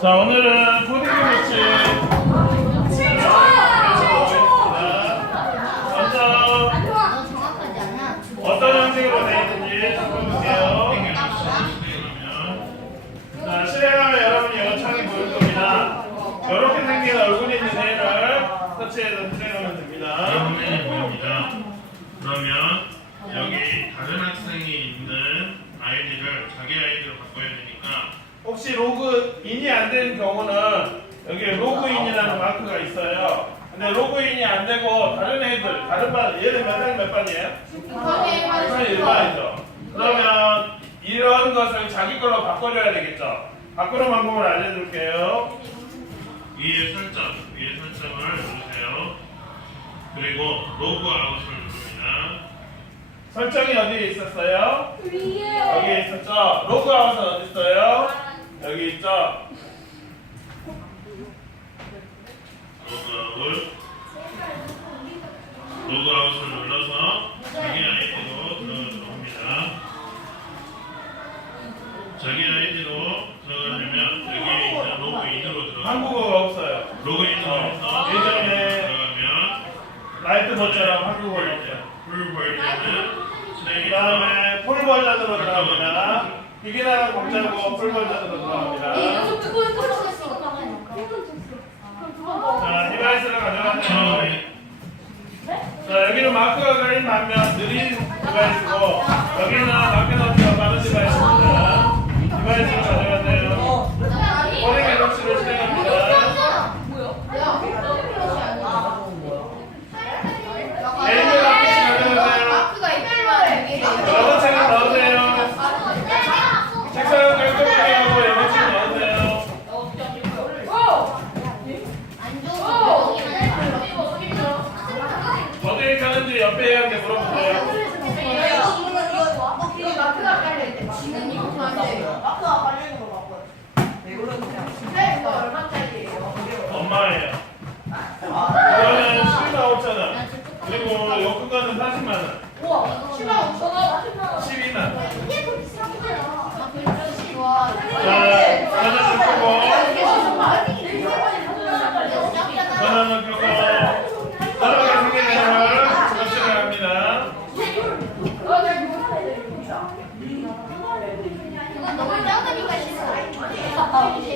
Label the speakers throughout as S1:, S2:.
S1: 자 오늘은 코딩 교실 먼저. 어떤 형식으로 되어 있는지 살펴볼게요. 자 실행하면 여러분이 창이 보일 겁니다. 이렇게 생긴 얼굴이 있는 애를 터치해서 실행하면 됩니다.
S2: 화면이 보입니다. 그러면 여기 다른 학생이 있는 아이디를 자기 아이디로 바꿔야 되니까
S1: 혹시 로그인이 안 되는 경우는 여기 로그인이라는 마크가 있어요. 근데 로그인이 안 되고 다른 애들, 다른 반, 얘는 몇살몇 반이에요? 한 일반이죠. 그러면 이런 것을 자기 걸로 바꿔줘야 되겠죠. 바꾸는 방법을 알려줄게요.
S2: 위에 설정, 위에 설정을 누르세요. 그리고 로그아웃을 누릅니다.
S1: 설정이 어디에 있었어요? 여기 있었죠. 로그아웃은 어디 있어요? 여기 있죠.
S2: 로그아웃. 로그아웃을 눌러서 자기 아이디로 들어가도록 합니다. 자기 아이디로 들어가려면 여기에 있는 로그인으로 들어가.
S1: 한국어가 없어요.
S2: 로그인으로 해서
S1: 예전에
S2: 들어가면
S1: 라이트 버처럼 한국어가 없어요.
S2: 풀 버전은
S1: 그
S2: 진행이
S1: 다음에 풀 버전으로 들어갑니다. 비기나랑 공짜고 풀 버전으로 들어갑니다. 자, 디바이스를 가져가세요.
S2: 처음에
S1: 자, 여기는 마크가 그린 반면 느린 디바이스고, 여기는 마크 넣기가 빠른 디바이스입니다. 디바이스를 가져가세요. 코딩 갤럭시를 실행합니다. 개인별 앞에 가져가세요. 영어 책을 넣으세요. 책상을 깔끔하게 하고 영어 책 넣으세요. 어디 가는지 옆에 애한테 물어보세요. 엄마예요. 이거는 19,000원. 그리고 요 그거는 40만원. 12만. 자, 전화는 끄고, 전화는 끄고, 전화가 생기면 접시를 합니다. 아직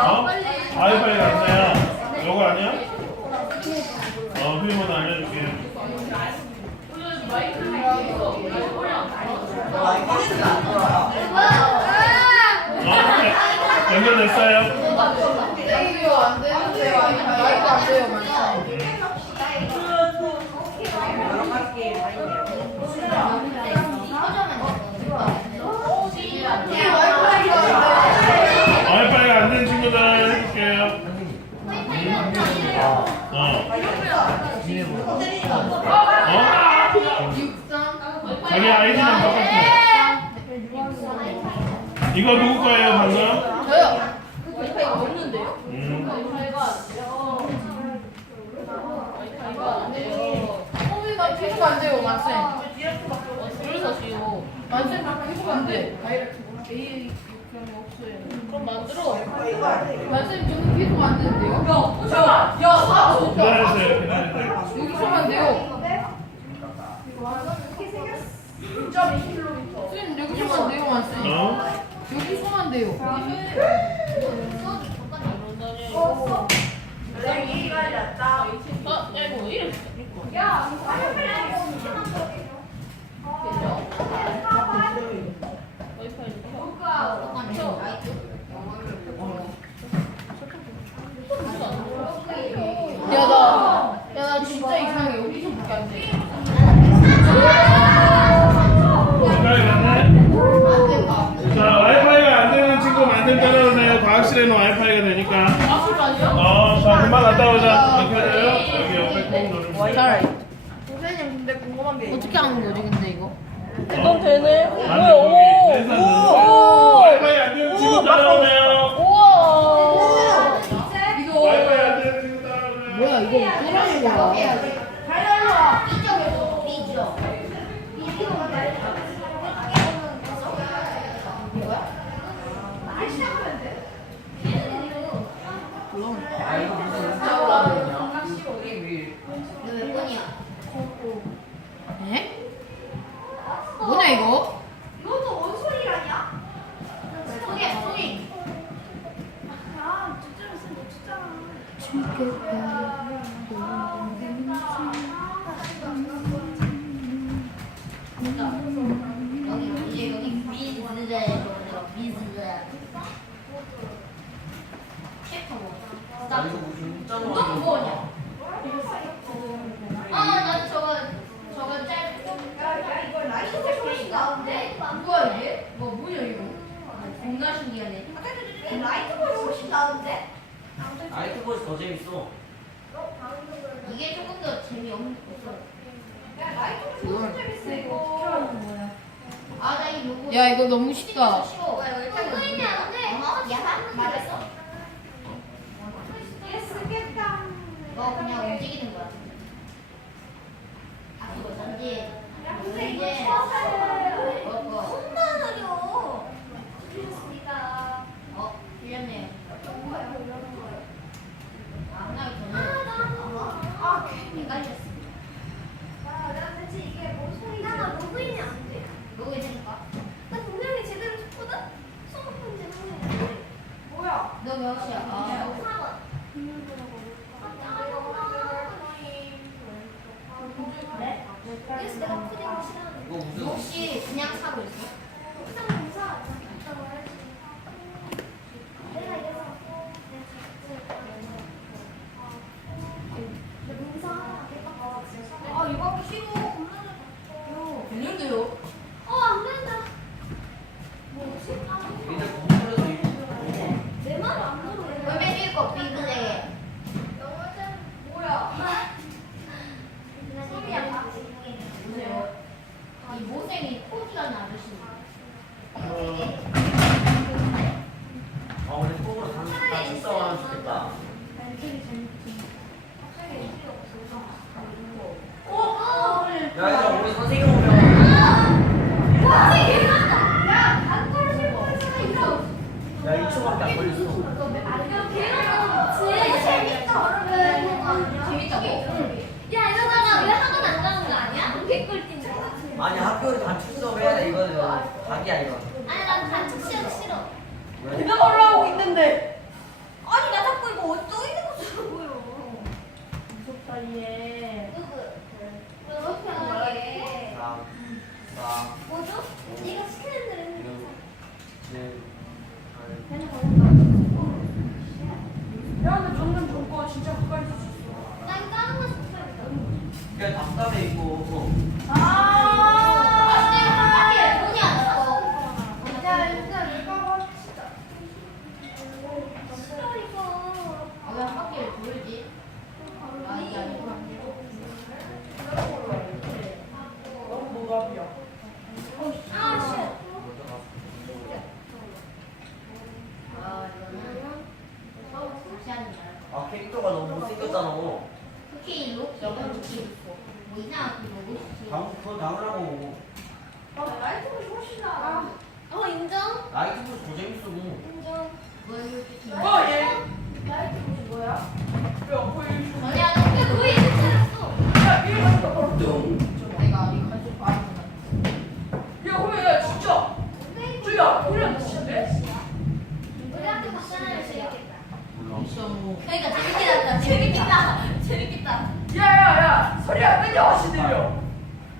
S1: 어? 아이파이가 아니야. 요거 아니야? 어, 휴대폰 알려줄게. 어, 연결됐어요? 와이파이가 자기 아이디랑 똑같아. 이거 누구 거예요, 방금?
S3: 저요. 와이파이가 없는데요?
S1: 음.
S3: 와이파이가 안 돼요. 허위가 계속 안 돼요, 만쌤. 줄을 서시오. 만쌤 계속 안 돼. 에이, 그런 거 없어요. 그럼 만들어. 만쌤 저는 계속 안 되는데요? 야, 야, 야, 사고.
S1: 기다려주세요, 기다려주세요.
S3: 여기서만 안 돼요. 쌤 여기서만 안 돼요, 만쌤.
S1: 어?
S3: 여기서만 안 돼요. 어, 야 나, 야, 나 진짜 이상해. 여기서밖에 안 돼.
S1: 시간이 갔네? 자, 와이파이가 안 되는 친구 만들 때는 박스에는 와이파이가 되니까.
S3: 마술 아니야?
S1: 어, 자, 금방 갔다 오자. 이렇게 해요. 여기 옆에 꼭 누르면 돼요.
S4: 선생님 근데 궁금한 게
S3: 어떻게 하는 거지 근데 이거?
S4: 이건 되네.
S1: 안 오, 오, 와이파이 안 되는 친구 따라오네요.
S3: 우와. 이거
S1: 와이파이 안 되는 친구 따라오네요.
S3: 뭐야 이거 어쩌라는 거야? 에? 뭐냐 이거?
S5: 이것도 원소리라냐? 소리야 소리. 아, 저쪽에 쓰면 놓치잖아.
S6: 여기 이제 여기 미즈자예요. 미즈자. 챕터 뭐? 스타트. 너 뭐냐? 아, 나 저거 저거 짧.
S5: 야, 이거 라이트 소리 나오는데?
S6: 뭐야 이게? 뭐 뭐냐 이거? 겁나 신기하네.
S5: 라이트 볼 소리 나오는데?
S7: 아이트 보이스 더 재밌어.
S6: 이게 조금 더 재미없는 거.
S5: 야, 라이트 볼 소리 재밌어 이거.
S6: 아, 나이 로고.
S3: 야 이거 너무 쉽다.
S6: 쉬워.
S5: 선생님이 안 돼.
S6: 어? 야, 말했어?
S5: 예스겠다.
S6: 너 그냥 움직이는 거야. 아, 그거 전지.
S5: 야, 근데 이거
S6: 이제. 뭐, 뭐.
S5: 손만 하려. 그렇습니다.
S6: 어, 틀렸네요.
S5: 어떤 거야, 이런 거야?
S6: 안 나기
S5: 아,
S6: 전에.
S5: 나, 아, 괜히.
S6: 헷갈렸어.
S5: 아, 나 대체 이게 뭔 소리야? 나 로그인이 안 돼.
S6: 로그인 해볼까?
S5: 나 분명히 제대로 쳤거든? 수업 문제 하면 뭐야?
S6: 너 몇이야? 아,
S5: 4번. 그래? 그래서 내가 푸딩을 싫어하는
S7: 이거 무슨
S6: 혹시 그냥 사고 있어?
S5: 상공사 있다고 해야지. 내가 이래서 아 이거 하기 싫어 겁나 잘
S6: 됐는데요?
S5: 어안 된다 뭐지? 아,
S7: 얘들 공부해서 이거
S5: 내 말을 안 들어
S6: 왜 매일 거 비그레?
S5: 뭐야 소리야
S6: 보세요. 이 모생이 코디가 나 아저씨.
S7: 아 우리 속으로 다 축사하면 좋겠다.
S5: 어?
S7: 야 얘들아 우리 선생님 오면
S5: 와 야안 떨어질 뻔했잖아 이거
S7: 야 2초밖에 안 걸렸어.
S5: 재밌다.
S6: 재밌다고?
S5: 야 이러다가 왜 학원 안 가는 거 아니야? 개꿀팁.
S7: 아니 학교를 단축 수업 해야 돼 이거는 자기야 이거.
S5: 아니 난 단축 시험 싫어.
S7: 왜?
S4: 내가 올라오고 있는데.
S5: 아니 나 자꾸 이거 어쩌고 있는 것처럼 보여.
S4: 무섭다 얘.
S5: 누구? 왜 어떻게 하게?
S7: 3, 4,
S5: 뭐죠? 네가 시키는 대로
S7: 6,
S5: 해.
S7: 7, 8.
S4: 야 근데 방금 저거 진짜 가까이 있을 수 있어.
S5: 나 이거 다른 거 싶어.
S7: 야 답답해 이거.
S5: 아.
S6: 아. 아? 아.
S4: 너무.
S5: 아.
S6: 아.
S7: 아 캐릭터가 너무 못생겼잖아.
S6: 로키, 로키. 뭐 이상하
S7: 당 그거 당으라고.
S5: 아 라이트가 훨씬 나. 어 인정.
S7: 보이스 더 재밌어.
S5: 인정.
S6: 뭐 이렇게.
S4: 어 얘.
S5: 라이트 보이 뭐야?
S4: 야 거의.
S6: 전에 하는
S5: 왜 거의 이렇게 살았어?
S4: 야 미리 갔다 바로.
S3: 내가 이 가지고 가는
S4: 야 그러면 야 진짜. 저야 우리한테 진짜인데?
S5: 우리 학교 갔잖아요 재밌겠다.
S6: 그러니까 재밌
S4: 들려 다시 들려.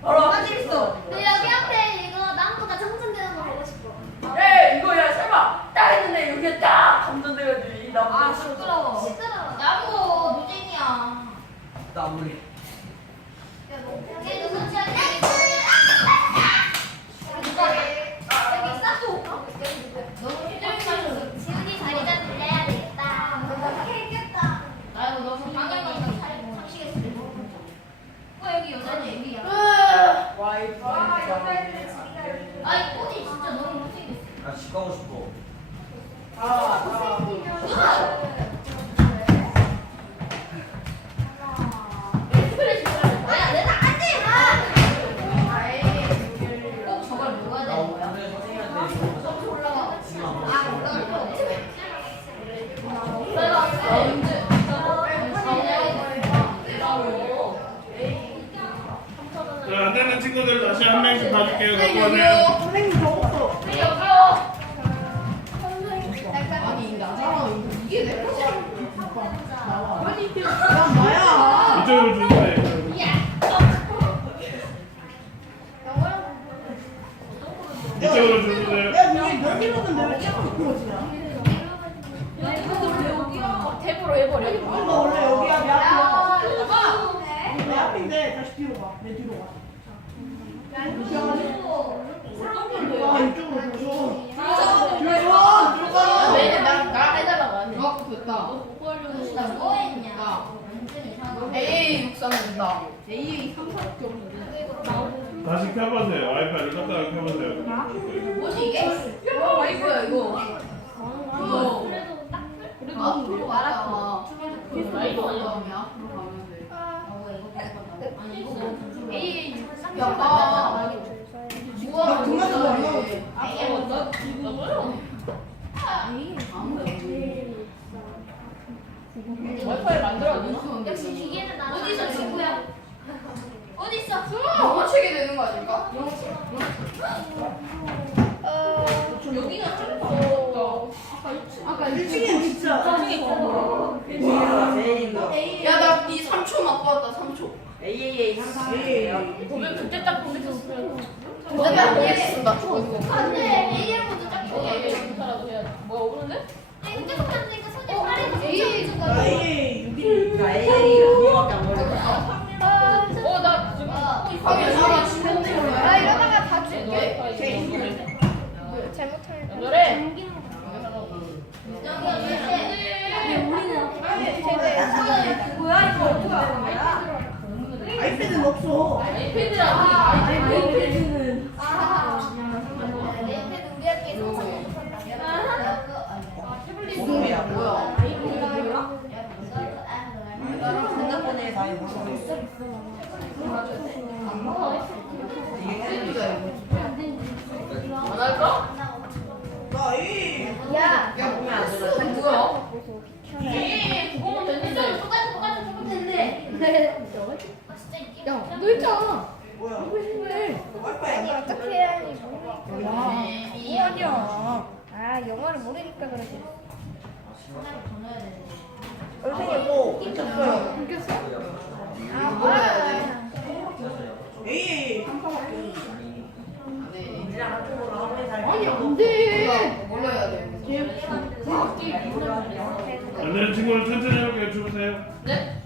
S4: 바로
S6: 뭐가 재밌어?
S5: 근데 여기 앞에 이거 나무가 정전되는 거 보고 싶어.
S4: 야 이거 야 설마 딱 했는데 여기에 딱 감전돼가지고 이 나무.
S6: 아, 시끄러워.
S5: 시끄러워.
S6: 나도 노잼이야.
S7: 나 우리.
S3: 뭐야?
S4: 뭐지
S7: 이게? 이거 와이프야 이거. 이거. 그리고 앞으로
S3: 말하고. 와이프 아니야?
S7: 앞으로 가면
S3: 이거. A
S7: A.
S6: 야,
S4: 나
S7: 옛날에
S1: 친구를 천천히 해볼게요. 주무세요.
S3: 네?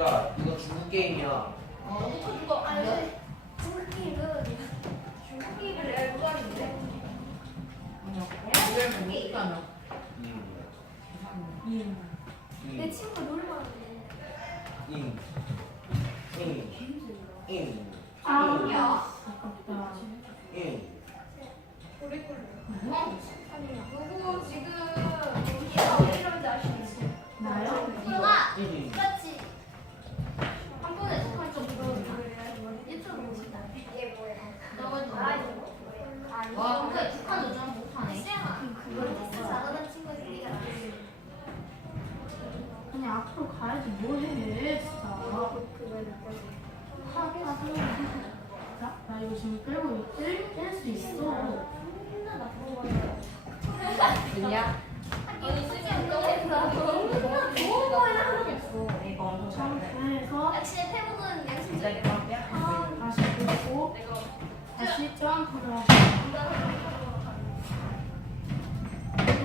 S7: 얘들아 이거 중국 게임이야.
S3: 어,
S5: 이거 아니 중국 게임은 중국 게임을 내가 좋아하는데
S3: 이걸 못 가면.
S7: 임.
S5: 내
S7: 임.
S5: 친구 놀러
S7: 임. 임. 임.
S5: 왔는데
S7: 임.
S6: 수 있어
S3: 들려?
S5: 아니 수지야 너무 좋은 거야
S6: 점프해서
S5: 역시 태국은 양심적이야
S6: 다시 긁고 다시 점프를 하고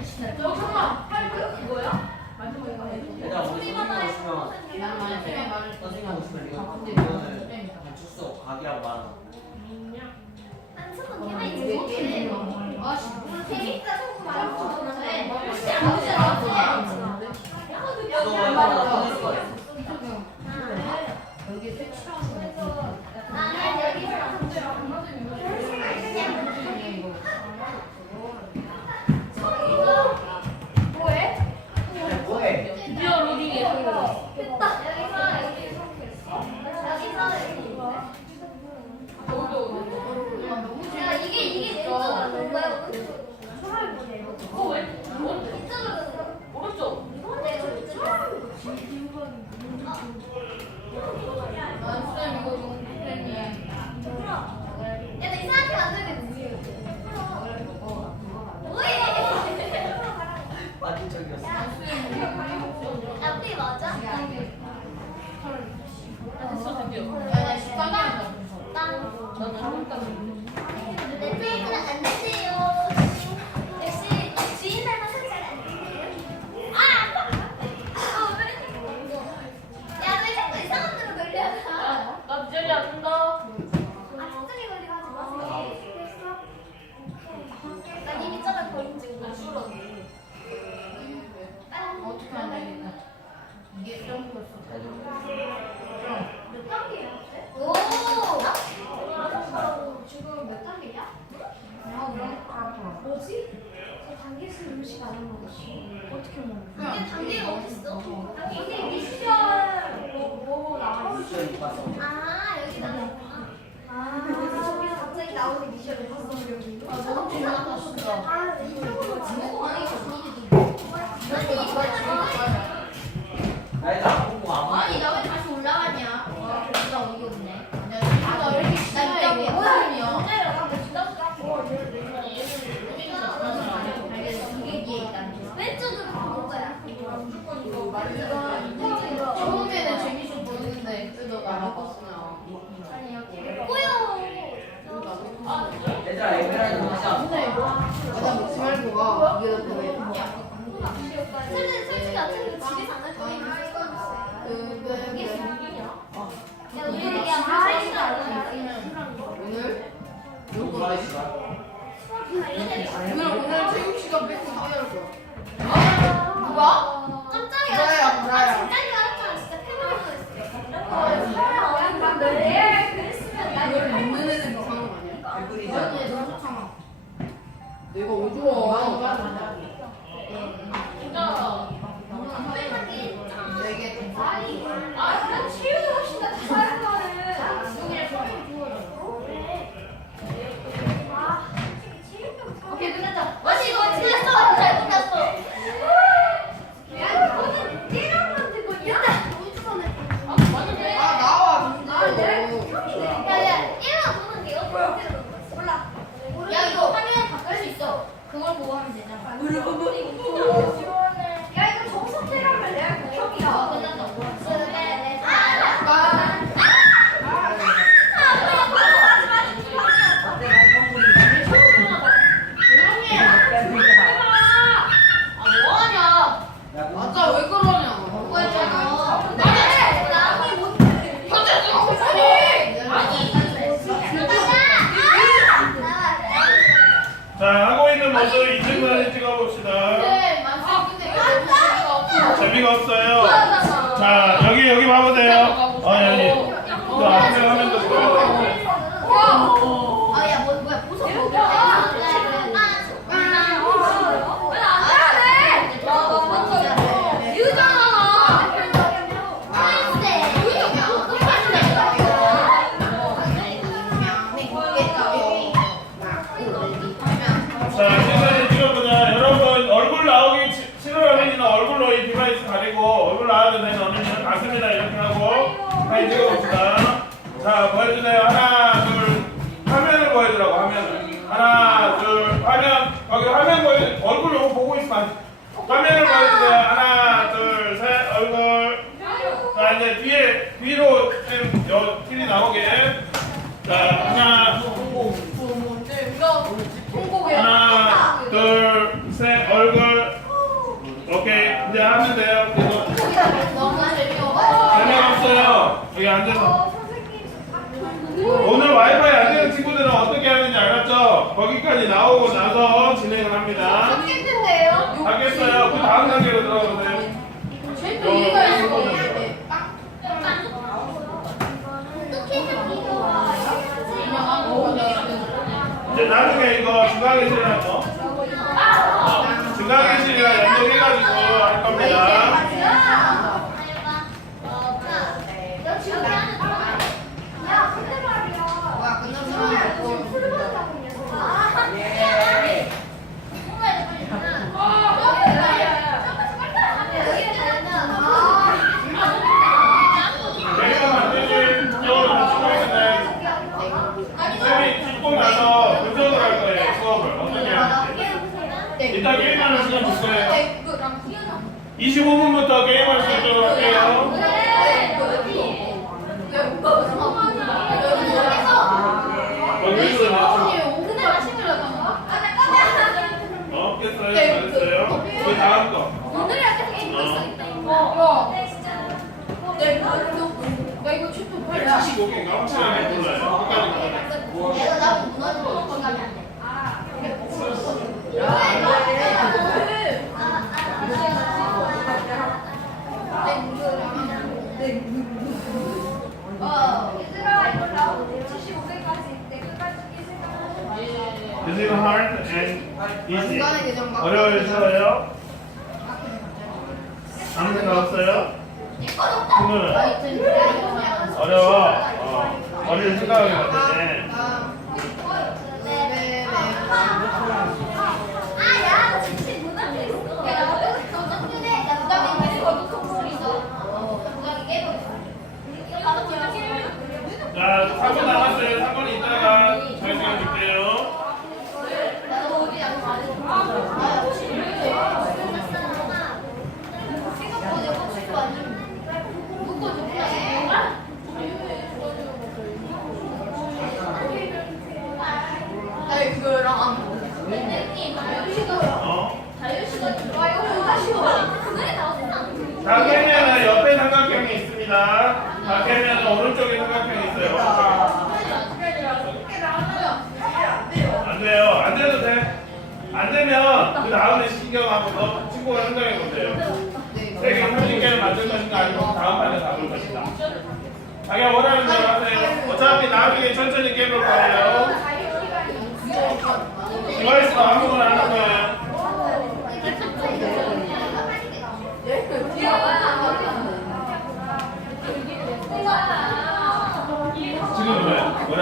S4: 잠깐만 팔 그거야?
S7: 얘들아 우리 선생님 오시면
S3: 난 만약에 말을
S7: 선생님 오시면 이거
S3: 근데
S7: 이거는
S3: 땡이다.
S7: 축소 각이라고 말하는
S5: 한 손은 걔만
S3: 이게
S5: 있지
S3: 어떻게 되는 거야? 아, 씨.
S5: 재밌다 소금 말고
S7: 네너 말하다
S5: 수 음식 안 먹었어. 어떻게 먹어? 이게 단계가 어딨어? 단계 미션 뭐, 뭐 나와 있어? 아 여기다 아 저기서 갑자기 나오는 미션을 봤어 여기
S3: 아, 재밌다, 진짜.
S5: 아 이쪽으로
S3: 진짜 아니, 이거
S5: 아니 이거는
S7: 나 이거 안 보고 안
S6: 아니
S7: 보고.
S6: 나 왜 다시 올라가냐 와 진짜 어이가 없네
S3: 아, 나 이렇게
S6: 나
S3: 진짜
S6: 이거
S3: 이거
S6: 뭐야
S5: 문제를 하고 지나가고
S6: 이게 있다는
S5: 왼쪽으로 가는 거야
S3: 처음에는 재밌어 보였는데, 그래도 나랑 껐어요.
S5: 꼬여
S7: 얘들아 에메랄드 먹자.
S3: 근데 이거, 맞아, 먹지 말고 가. 이게 더 예쁘냐?
S5: 솔직히 솔직히 같은 거 집에서 안할 거야
S3: 그,
S5: 이게
S3: 그,
S5: 무기냐? 야 우리
S3: 그,
S5: 얘기야 다 했어
S3: 오늘? 오늘, 체육 시간 뺏고 해야 거
S1: 화면을 보여주세요. 하나, 둘, 셋. 얼굴. 자, 이제 뒤에, 뒤로 좀, 여, 길이 나오게. 자, 하나, 하나, 둘, 셋. 얼굴. 오케이. 이제 하면 돼요.
S3: 재미없어.
S1: 재미없어요. 여기 앉아서. 오늘 와이파이 안 되는 친구들은 어떻게 하는지 알았죠? 거기까지 나오고 나서 진행을 합니다.
S5: 좋겠는데요?
S1: 알겠어요. 그 다음 단계로
S5: 이거?
S1: 이제 나중에 이거 중간계실이라는 거. 중간계실이랑 연동해가지고 할 겁니다.
S5: 야, 근데 말이야.
S3: 와, 끝났어.
S5: 지금 풀 받아고 있어. 아,
S7: 예.
S1: 내가 만들지 이쪽으로 같이 보이는데 쌤이 찍고 나서 분석을 할 거예요. 수업을 어떻게 이따 게임하는 시간 줄 거예요. 25분부터 게임할 수 있도록 할게요. 어, 깼어요? 잘했어요? 그 다음 거.
S3: 나 이거 튜브 팔
S1: 175개인가 확실하게 몰라요. 끝까지 가자. Is it hard and easy? 어려워요, 쉬워요? 아무 생각 없어요? 친구는 어려워. 어, 어릴 생각하기 같네. 자, 3분 남았어요. 3분 있다가 저희 시간 줄게요. 어? 다 깨면은 옆에 삼각형이 있습니다. 다 깨면은 오른쪽에 삼각형이 있어요. 안 돼요. 안 돼도 돼. 안 되면 그 다음에 신경하고 너 친구가 생각해 보세요. 세개 30개를 만들 것인가 아니면 다음 판에 잡을 것인가. 자기가 원하는 대로 하세요. 어차피 나중에 천천히 깨볼 거예요. 디바이스가 아무거나 하는 거예요.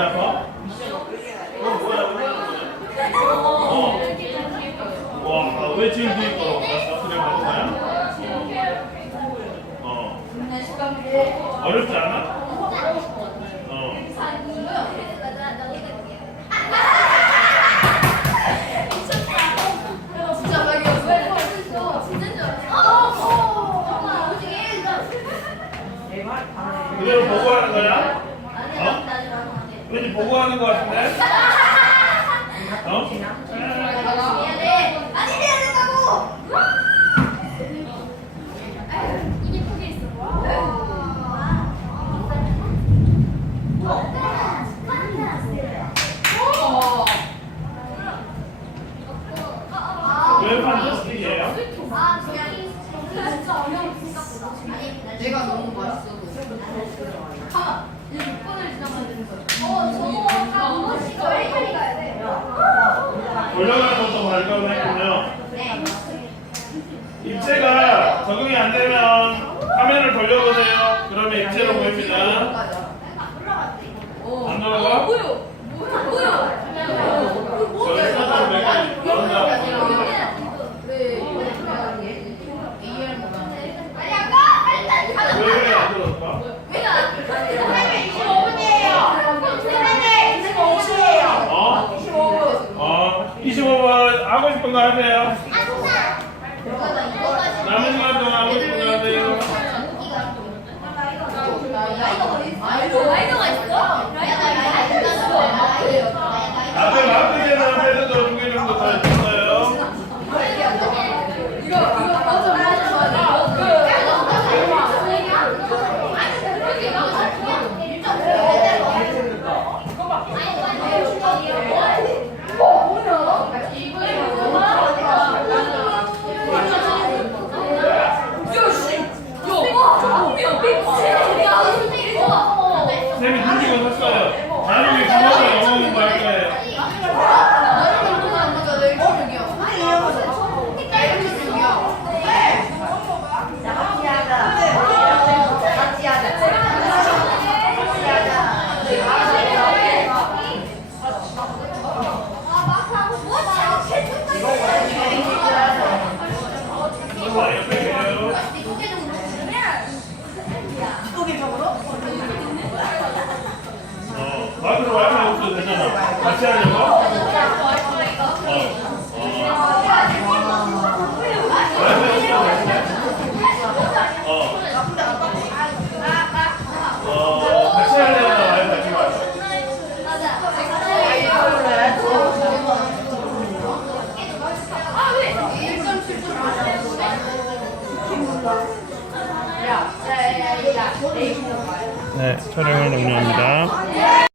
S1: 아파? 어, 뭐야. 어. 와, 왜 지금 뒤에 갔어? 그래, 맞나요? 어. 어렵지 않아? 어. 그대로 보고 하는 거야? 보고 하는 거 같은데? 촬영을 종료합니다.